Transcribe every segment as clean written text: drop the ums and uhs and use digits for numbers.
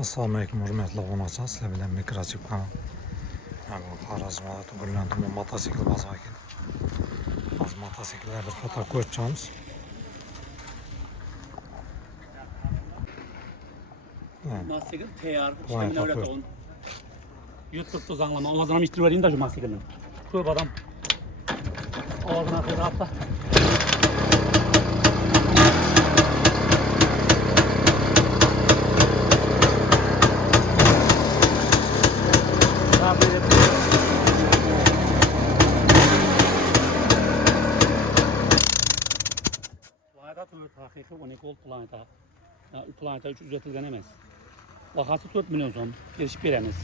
Assalomu alaykum hurmatli obunachilar, sizlar bilan Mikrachip kanal. Xorazmda tug'ilgan mototsikl bozor ekan. Hozir mototsikllar bir foto ko'ramiz. Motosikl tayyor, ishlamini o'rgatgan. YouTube'da zanglama, ovozini eshittirib beringda shu mototsiklni. Ko'p odam ovozini qilyapti. Haqiqiy 12 volt planeta 3 üzetilgan emas. Bahası 4 milyon so'm kelishib beramiz.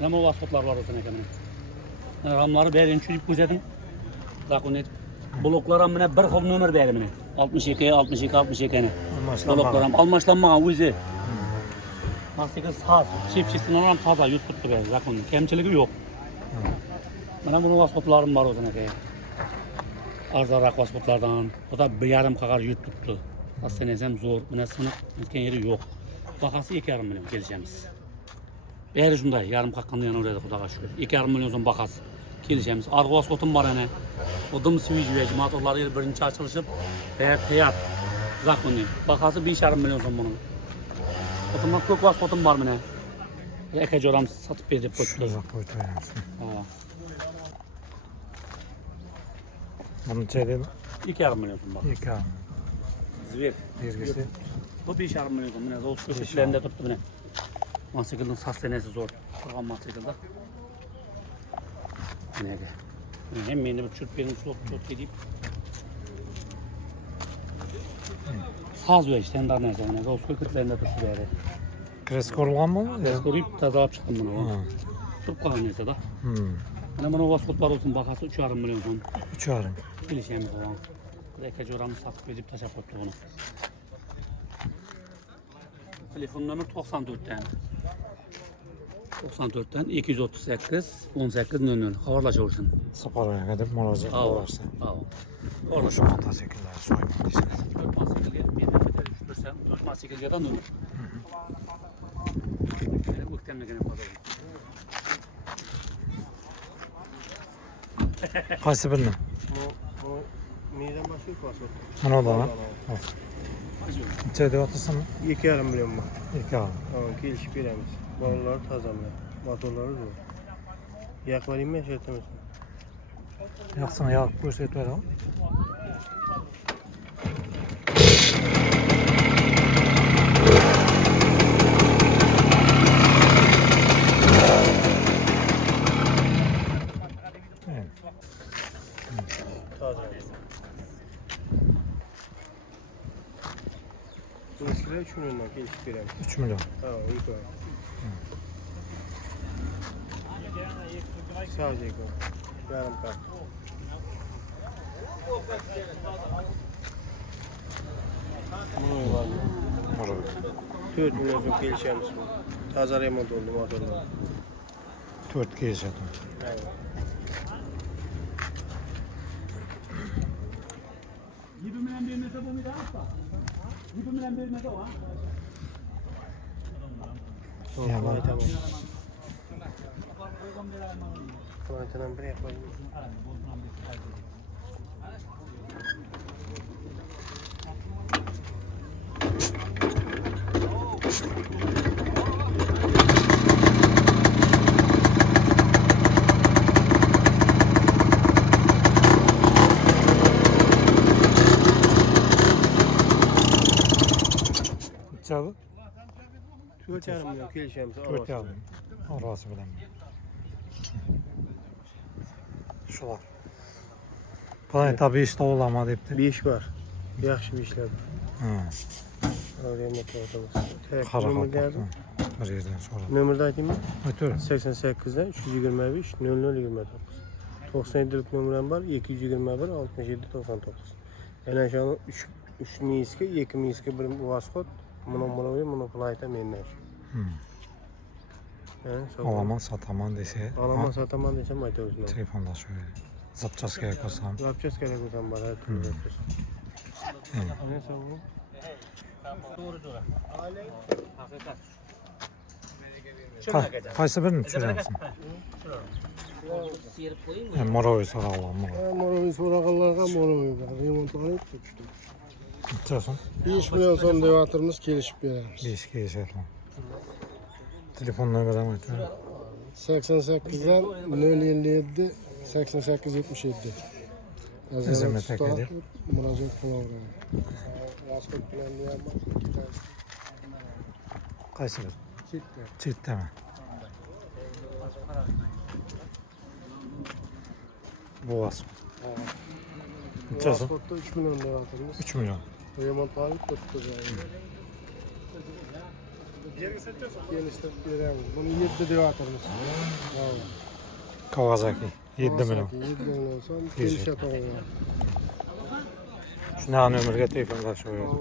Nima vasfotlar var o'zini ekan. Ramları berin çürüyüp ko'rsadim. Zakonet bloklar ham mana bir xil nomer berdi mana. 62 62 62 ni. Bloklar ham almashlanmagan o'zi. Motosikl saz, chepchisini ham toza yutibdi berdi. Zakon kamchiligi yo'q. Mana buni vasfotlarim bor o'zini ekan. Arzonroq vasfotlardan, o da 1,5 qagar yutibdi. Aslında zor, buna sınıf etken yeri yok. Bakası 2,5 milyon geleceğimiz. Beri şunday, yarım kakkanda yana oraya da Xudoga şükür. 2,5 milyon so'm bakası geleceğimiz. Arka vasfotum var yani. O dım switch motorları yıl birinci açılışıp, beri teyat, zakonni. Bakası 5,5 milyon so'm bunun. O zaman kök vasfotum var mı ne? Ekac oram satıp verip koydu. Bunun çeyden 2,5 milyon so'm bakası. 2,5. Zver. Vergisi. Bu 5,5 milyon so'm. Mana o köşeklerinde tuttu buni. Mototsiklning sostenesi zo'r. Turgan mototsiklda. Nega? Hem meni bir tushirib bering, çok deyip. Saz ve standart narsa. Mana o köşeklerinde tuttu beri. Kresk ko'rilganmi? Ko'rib tozalab chiqdim buni. Turib qolgan narsa da. Mana buni vasfot bor olsun bahası 3,5 milyon so'm. 3,5. Kelishamiz falan. Ekac oramni satib verib tashab qo'yibdi buni. Telefon nomer 94'ten. 94'ten 238 18 00. Xabarlashaversin. Saparga kadar murojaat qilaversin. Orada Shu mototsikllar so'yman deysiz. 4 mototsiklga mendan betar 4 mototsiklga da nomer. O'ktamlagan ham bor. Qaysi birini? Neyden başlıyor ki vasfot? Bunu da mı? İçeride otursun mu? 2,5 milyon mu? 2,5. Tamam, gelişip veremiz. Balonları tazamlar. Motorları zor. Yak vereyim mi yaşatımız? Yaksana yağ ko'rsatib ver. Bu eskiler 3 milyondan gelişip veremiz. 3 milyon. Tamam, iyi koyalım. Sadece koy. Yarım kart. Bunu var mı? Olur. 4 milyon gelişemiz bu. Taze remont oldu motorlar. 4 kez yadım. Evet. Yibimden bir metre bu mu da? Yibimden bir metre var. Tamam. Tamam. Tamam, bir yapayım. İçeride 4,5 milyon gelişemiz. 4 yadım. Orası bilen. Şular. Planeta 5 da olama deyipti. Bir iş var. Yaxşı bir işler. Oraya ne koydunuz? Telefon geldi. Bir yerden sonra. Nömrde aytayım mı? Ötür. 88'den 325 0029. 97'lik nömrem var. 221 67 99. Yani şu an 3 miske, 2 miske bir vasfot. Bunu planeta menden şu. Alaman sataman dese. Alaman sataman desem aytıyorsun. Telefonda şöyle. Zapçası gerek olsam. Yapacağız gerek olsam bana her türlü yapacağız. Ne sen bu? Doğru. Hakikat. Qaysi birini tushiramisin? Moro'yu so'rag'lar, Moro. Moro'yu so'raganlarga Moro'yu bor. Remont qilib ketdi. Nechasin? 5 million so'm deyapmiz, kelishib beramiz. 5 kelishadi. Telefon nomerini ayting. 88 dan 057 88 77. Azamat aka deb. Murojaat qilaveradi. Pasport bilan ham Qaysi bir? ketdi. Chetdami? Boğaz. Nechasin? Pasportda 3 million deyapmiz. 3 milyon. Remont qilib ketdi. Kelishtirib beramiz. Buni 7 deyapmiz. Kawasaki 7 milyon. 7 million so'm kelishib to'g'ri. Shunaqa nomerga telefon qilib qo'yadi.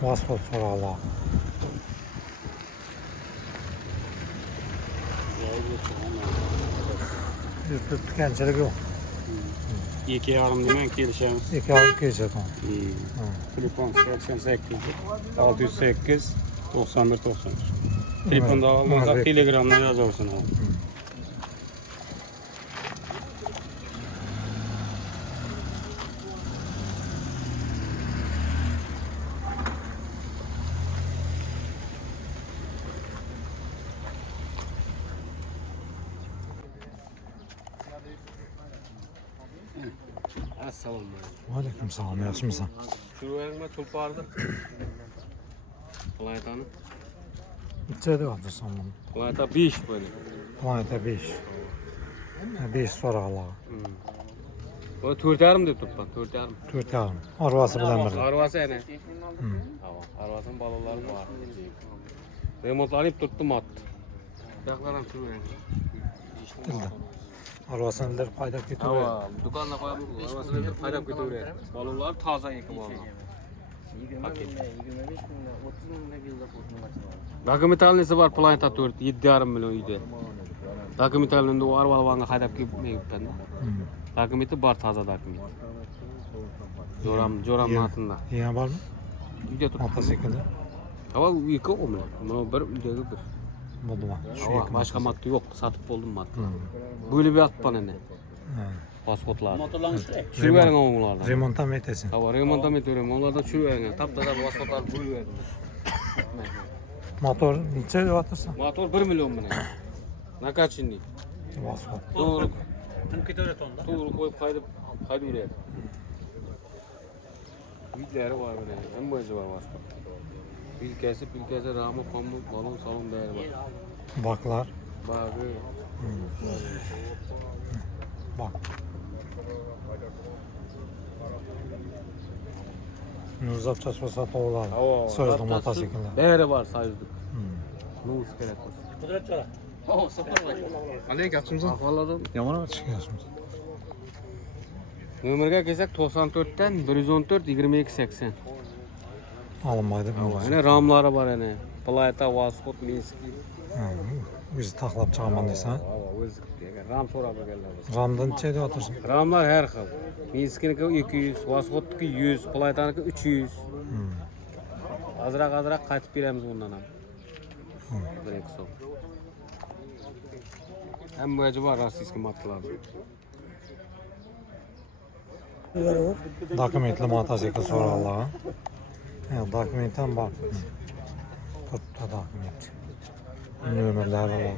Pasport so'rag'lar. Tutganchilik yo'q. 2,5 demek gelişemiz. 2 oylik kelishadi. Telefon 88 608 91 93. Telefonda olmazsa Telegram'dan yazarsın abi. Assalomu alaykum. Aleyküm selam, yaxshimisan? Shu yerga tulpardi. Planetani. Necha deyapsan buni? Planeta 5 böyle. Planeta 5. 5 so'rag'lar. O 4,5 deb turibman, 4,5. 4,5. Arvasi bilan birga. Arvasi ana. Arvasının balaları var. Remontlanıp tuttum attı. Yaklarım şu yerga. Bildim. Arvasini ildirib haydab ketaveradi. Hava, dükkanda koyalım. Arabasını bir haydap götürüyor. Balonlar taze yıkım balonlar. 25 milyon, 30 milyon yılda kurtulmak için var. Dokumentalnisi var Planeta 4, 7,5 milyon uydu. Dokumentalinde o arvalvanga haydap gitmeyipten. Dokumenti var taze dokument. Joram altında. Yana bormi? Uyda tut. Mototsiklda. Hava yıkı o mu? Bunu bir uydagi bir. Bo'ldimi? Hava başka madde yok. Satıp buldum madde. Böyle bir at bana ne? Pasportlar. Motorlarni ishlaydi. Şu yerin oğullardan. Remont ham aytasan. Hava remontam ediyorum. Onlardan şu yerin. Taptada pasportlar böyle verin. Motor necha deyapsan? Motor 1 milyon mu ne? Nakachini. Pasport. Doğru. Hani ketaveradi onda. Doğru koyup kaydı yürüyor. Bilgileri var böyle. En boyacı var pasport. Bilgesi, ramı, pamuk, balon, salon değeri var. Baklar. Bak böyle. Bak. Uzatça so'sa to'g'riladi. So'zli mototsiklda. Değeri var sayızlık. Nus gerek olsun. Qudrat chora. Aleyküm yaxshimisiz? Ahvollarim. Yomon chiqyapsiz. Nomerga kelsak 94'ten 114 22 80. Alınmaydi bu. Yine ramları var yine. Plata, Vaskot, Minsk. O'zi taxlab chiqaman deysan. O'zi ram so'rab kelganlar. Ramdan necha deyapsan? Ramlar her xil. Minskniki 200, Vaskotniki 100, Plataniki 300. Azroq qaytib beramiz bundan ham. Bir ikki so'm. Hamma var rossiyskiy markalar. Dokumentli mototsikl so'rag'lar. Dokument ham bor. To'rtta dokument. Nomerlari bor.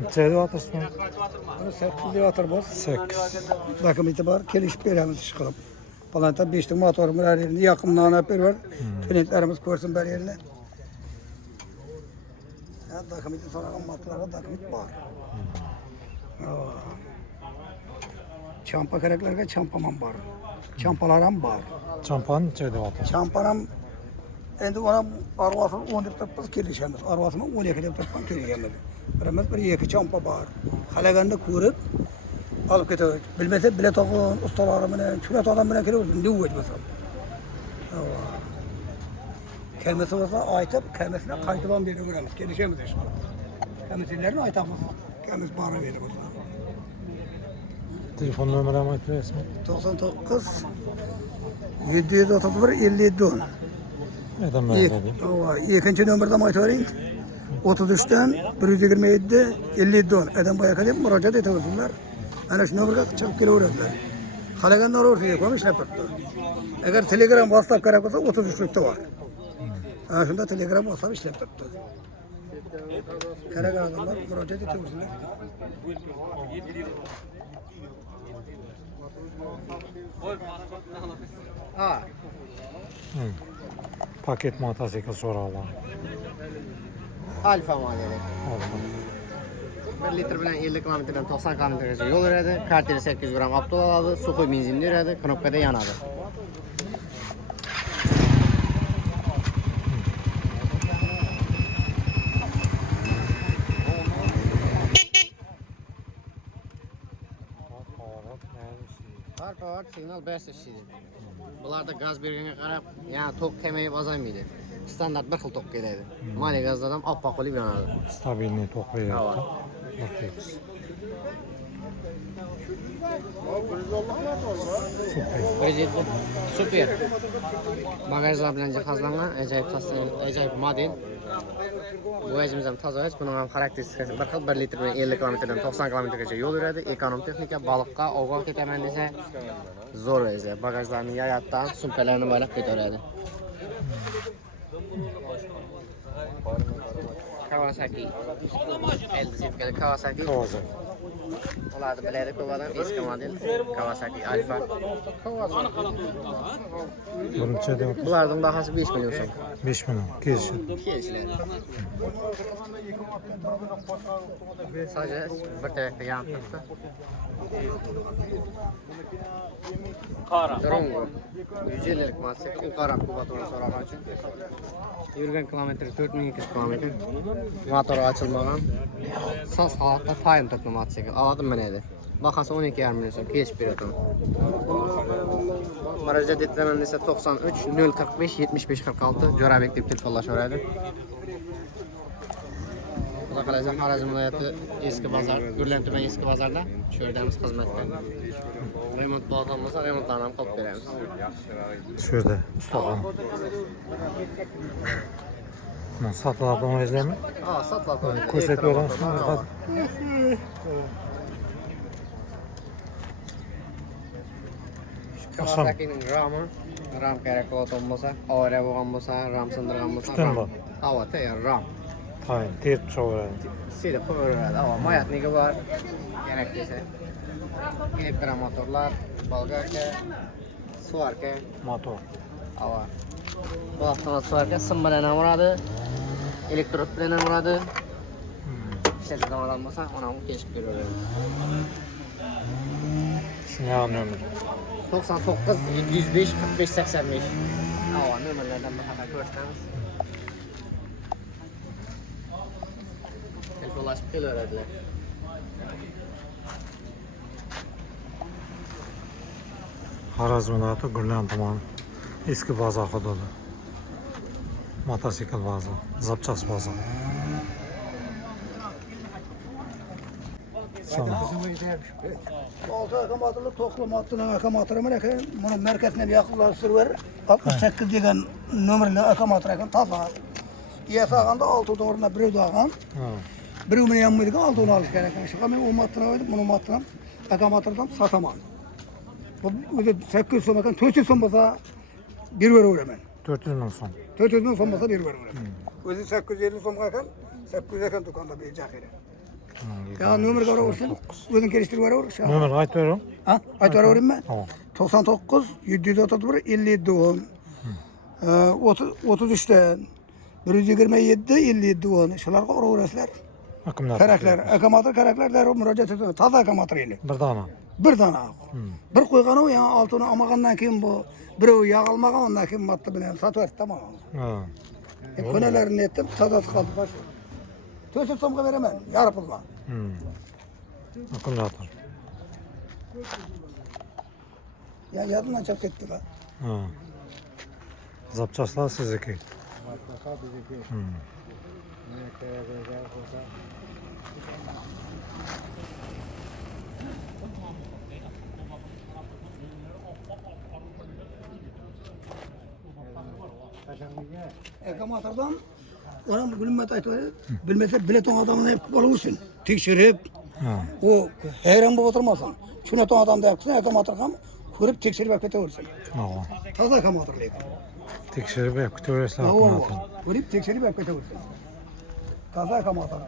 Necha deyapsan? Bunu 8 deyapmiz. 8. Dokumenti bor, kelishib beramiz ish qilib. Palanta 5 ta motorimiz har yerini yaqindan olib berib, tenentlarimiz ko'rsin bir yerini. Ha, dokumenti so'ragan motorlarga dokument bor. Champa keraklarga champam ham bor. Champalar ham bor. Champan necha deyapsan? Champar ham endi ona arvasini 10 deb turibmiz, kelishamiz. Arvasini 12 deb turibman, kelishamiz. Birimiz bir iki champa bor. Xalaganda ko'rib alıp ketaverdik. Bilmese bilet olun, ustaları bilen, çulat adam bilen kelaverdik. Ne uyuyor mesela? Kemisi olsa aytıp, kemisine kaytıban verebiliriz. Gelişemiz inşallah. Kemislerini aytamız. Kemis bana verir olsa. Telefon numaramı aytırasın. 99 731 57 10. Neden böyle dedi? İkinci nömreden aytırayım. 33'ten 127 57 10. Eden bayağı kadar müracaat edebilirler. Ana şu nömreye çıkıp gelebilirler. Halaganlar ortaya yapalım işlep tuttu. Eğer Telegram, WhatsApp gerek olsa 33'lükte var. Ha şunda Telegram, WhatsApp işlep tuttu. Gerek adamlar müracaat edebilirler. Ha. Paket motosikl so'radi. Alfa modeli. Oldu. 1 litr bilan 50 kilometrdan 90 kilometrgacha yo'l yuradi. Karteri 800 gram aptol oladi. Suxuy benzinda yuradi. Knopkada yonadi. Har signal bas ishlaydi. Bularda gaz berganga qarab, yana tok kamayib azalmaydi. Standart bir xil tok keladi. Mali gazda ham oppoq bo'lib yonadi. Stabilniy to'q beryapti. Bakayız. Super. Bagajlar bilan jihozlangan, ajoyib model. Bu o'zimiz ham toza, buning ham xarakteristikasi bir xil 1 litr bilan 50 kilometrdan 90 kilometrgacha yo'l yuradi. Ekonom texnika, baliqqa, ovga ketaman desa zo'r o'zi. Bagajlarni yayatdan sumkalarni bo'lib ketaveradi. Kawasaki. LDZ Kawasaki. Hozir. Ularni biladi ko'p odam, eski model Kawasaki Alfa. Birinchi deyapti. Bularning bahosi 5 million so'm. 5 million. Kelishdi. Kelishiladi. Sadece bir tarafta yan turibdi. Drongo. 150lik motosikl qarab quvvatini so'ragan uchun. Yurgan kilometri 4200 kilometr. Motori ochilmagan. Soz holatda time turibdi motosikl. Oldim minadi. Bahosi 12,5 million so'm kelishib beraman. Murojaat etaman desa 93 045 75 46 Jo'rabek deb telefonlashaveradi. Xudo qalasa Xorazm viloyati eski bozor, Gurlan tuman eski bozorda shu yerdamiz xizmatda. Remont bo'lgan bo'lsa remontlarni ham qilib beramiz. Shu yerda ustaxona. Mana sotiladigan o'zlami? Ha, sotiladi. Ko'rsatib beramiz. Kawasaki'ning ram kerak bo'lsa, avariya bo'lgan bo'lsa, ram sindirgan bo'lsa, Kuchdan bor. Havo tayyor ram. Hayır, terib cho'g'radi. Sida qo'yaveradi. Havo mayatniki bor. Kerak desa. Elektromotorlar, bolgarka, suvarka, Motor. havo. Bu avtomat suvarka sim bilan ham uradi. Elektrod bilan ham uradi. Ishlatadigan odam bo'lsa, uni ham kelishib beraveradi. Shunga nomer. 99 705 45 85. Havo nomerlardan bir xabar ko'rsatamiz. Telefonlashib kelaveradilar. Xorazm viloyati Gurlan tumani eski bozor hududi. Motosikl bozor, zapchas bozor. Sonra Altı akamatırlı toklu mattının akamatırı eken bunun merkezine bir yakınlar sürüver 68 degen nömerli akamatır eken taza. Yasağında altı doğruna bir dağın. ha, Bir ümine yanmıydı altı onu alış gereken. Şu kamen o mattına koydum bunun mattına akamatırdan satamam. Bu 800 son eken 400 son basa bir veriyor hemen. 400 bin son. 400 bin son basa bir veriyor hemen. Özü 850 son eken 800 eken dükanda bir cahire. Ya nömer kadar olsun. Özün geliştir var olur. Nomer aytıyorum. Ha? Ayt var olayım ben. Tamam. 99 731 57 10. 33'ten 127 57 10. Şularga uğraşlar. Akımlar. Karakter, karakter der o müracaat ediyor. Taza akamatır ile. Bir tane. Bir tane. Bir koygan o ya altını amagandan kim bu? Bir o yağ almagan ondan kim mattı bilen satıyor tamam. Ha. Konelerini ettim tazası kaldı baş. Tösü somga veremem. Yarapılma. Akımlar. Ya yadından çok gitti la. Ha. Zapchaslar sizniki. Ekamatardan ona gülmet aytıyor. Bilmese bileton adamını hep bulursun. Tekşirip Ha. o hayran bulup oturmasın. Şuna ton adam da yapsın, ekamatar ham ko'rib tekshirib olib ketaversin. Ava. Toza ekamatar lekin. Tekshirib hep kutaverasizlar. Ko'rib tekshirib olib ketaversin. Toza ekamatar.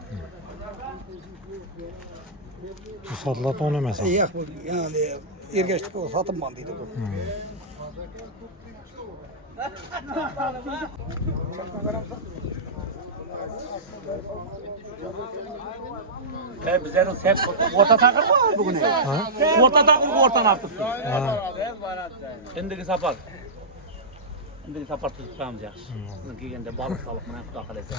Bu satlar to'namasın. Yo'q bu yani ergashlik o sotinman deydi bu. Bizlerin hep orta takır mı bugün? Orta takır mı ortadan artık? Şimdiki sapar. Şimdiki sapar tutup kalmayacak. Sizin giyende balık salık mı ne tutakar etse.